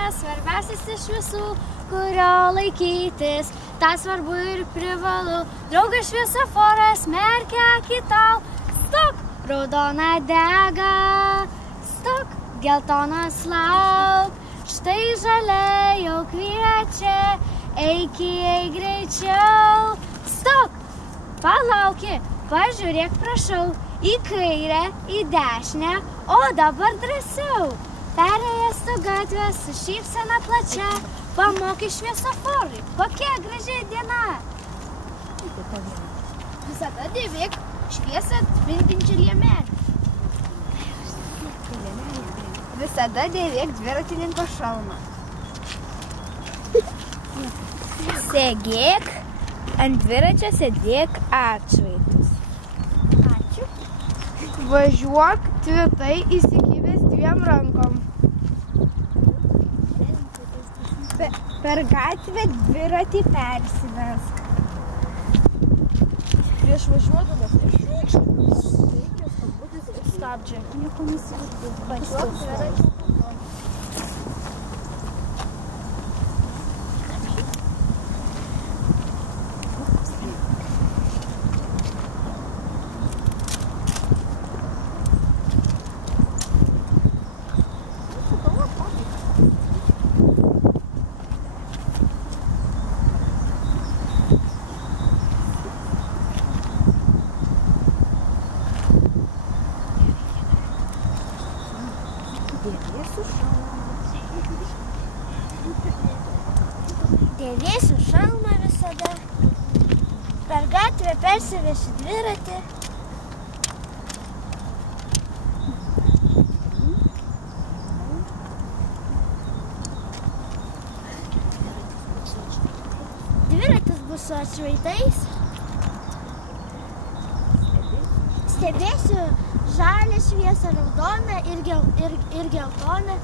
vienas svarbiausias iš visų, kurio laikytis. Ta svarbu ir privalu. Draugas šviesoforas merkia akį tau. Stok, raudona dega. Stok, geltonas lauk. Štai žalia jau kviečia. Eiki greičiau. Stok, palauki, pažiūrėk prašau. Į kairę, į dešinę, o dabar drąsiau. Perėjęs tu gatvę su šypsena plačia, pamoky šviesoforui, kokia graži diena. Visada dėvėk šviesą atspindinčią liemenę. Visada dėvėk dviratininko šalmą. Segėk, ant dviračio sėdėk atšvaitus. Ačiū. Važiuok tvirtai įsikibęs dviem rankom. Per gatvę dviratį persivesk. Prieš važiuodamas reikia skambutės ir stabdžiai. Nieko nesivažiuoju. Važiuok dviratį. Dėvėsiu šalmą visada. Per gatvę persivesiu dviratį. Dviratis bus su atšvaitais. Stebėsiu žalią šviesą, raudoną ir geltoną.